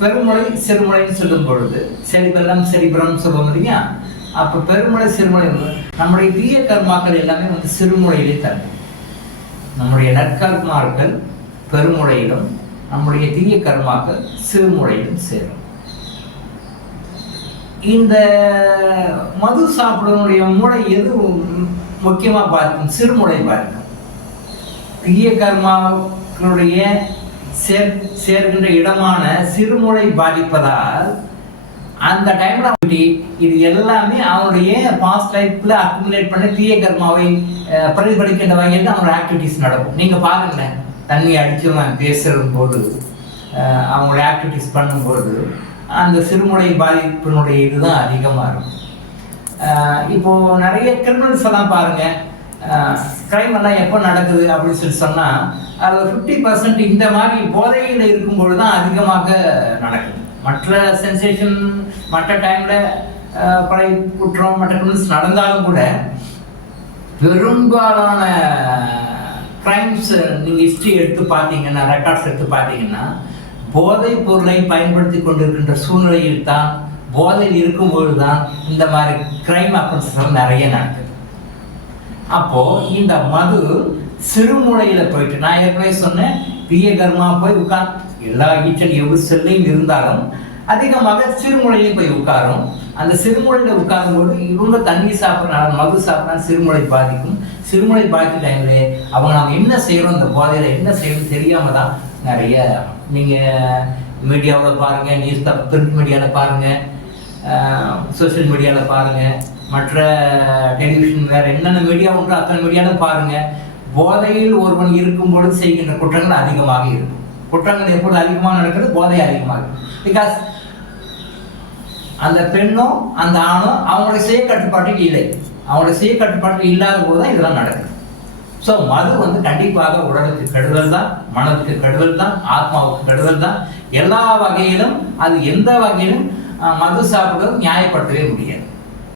பெருமுளை சிறுமுளைன்னு சொல்லும் பொழுது செரிபெல்லம் செரிபுரம் சொல்லுவோம் இல்லையா? அப்போ பெருமுளை சிறுமுளை நம்முடைய தீய கர்மாக்கள் எல்லாமே வந்து சிறுமுளையிலே தரும். நம்முடைய நற்கர்மாக்கள் பெருமுளையிலும் நம்முடைய தீய கர்மாக்கள் சிறுமுளையிலும் சேரும். இந்த மது சாப்பிடனுடைய மூளை எது முக்கியமாக பாதிக்கும்? சிறுமுளை பாதிக்கும். தீய கர்மாக்களுடைய சேர்கின்ற இடமான சிறுமுளை பாதிப்பதால் அந்த டைம்ல இது எல்லாமே அவனுடைய பாஸ்ட் லைஃப்ல அக்குமுலேட் பண்ண தீய கர்மாவை பிரதிபலிக்கின்ற வகையில் அவங்களோட ஆக்டிவிட்டிஸ் நடக்கும். நீங்க பாருங்களேன், தண்ணி அடிச்சவன் பேசுறது போது அவங்களோட ஆக்டிவிட்டிஸ் பண்ணும்போது அந்த சிறுமுளை பாதிப்பினுடைய இதுதான் அதிகமாக இருக்கும். இப்போ நிறைய கிரிமினல்ஸ் எல்லாம் பாருங்க, கிரைம் எல்லாம் எப்போ நடக்குது அப்படின்னு சொல்லி சொன்னால் அது 50% இந்த மாதிரி போதையில் இருக்கும்பொழுது தான் அதிகமாக நடக்குது. மற்ற சென்சேஷன் மற்ற டைமில் கொலை குற்றம் மற்ற கிரிமினல்ஸ் நடந்தாலும் கூட பெரும்பாலான கிரைம்ஸ் நீங்கள் ஹிஸ்ட்ரி எடுத்து பார்த்தீங்கன்னா, ரெக்கார்ட்ஸ் எடுத்து பார்த்தீங்கன்னா போதைப் பொருளை பயன்படுத்தி கொண்டிருக்கின்ற சூழ்நிலையில் தான், போதையில் இருக்கும்போது தான் இந்த மாதிரி கிரைம் அஃபென்சஸ் நிறைய நடக்குது. அப்போ இந்த மது சிறுமுளையில் போயிட்டு, நான் ஏற்கனவே சொன்னேன், தீய கர்மா போய் உட்கார் எல்லா ஈச்சல் எவ்வளவு செல்லையும் இருந்தாலும் அதிகமாக சிறுமுளையிலே போய் உட்காரும். அந்த சிறுமுளையில் உட்காரும்போது இவங்க தண்ணி சாப்பிட்றனால மது சாப்பிட்றா சிறுமுளை பாதிக்கும். சிறுமுளை பாதித்த டைம்லே அவங்க நம்ம என்ன செய்யறோம், இந்த போதையில் என்ன செய்யணும் தெரியாம தான் நிறைய நீங்கள் மீடியாவில் பாருங்கள், நியூஸ் பிரிண்ட் மீடியாவில் பாருங்கள், சோசியல் மீடியாவில் பாருங்கள், மற்ற டெலிவிஷன் வேறு என்னென்ன மீடியா உண்டோ அத்தனை மீடியாவில் பாருங்கள், போதையில் ஒருவன் இருக்கும் பொழுது செய்கின்ற குற்றங்கள் அதிகமாக இருக்கும். குற்றங்கள் எப்பொழுது அதிகமாக நடக்கிறது? போதை அதிகமாக. பிகாஸ் அந்த பெண்ணும் அந்த ஆணும் அவங்களுடைய சுய கட்டுப்பாட்டில் இல்லை. அவங்களுடைய சுய கட்டுப்பாட்டில் இல்லாத போது தான் இதெல்லாம் நடக்குது. ஸோ மது வந்து கண்டிப்பாக உடலுக்கு கெடுதல் தான், மனதுக்கு கெடுதல் தான், ஆத்மாவுக்கு கெடுதல் தான். எல்லா வகையிலும் அது எந்த வகையிலும் மது சாப்பிடுவது நியாயப்படுத்தவே முடியாது.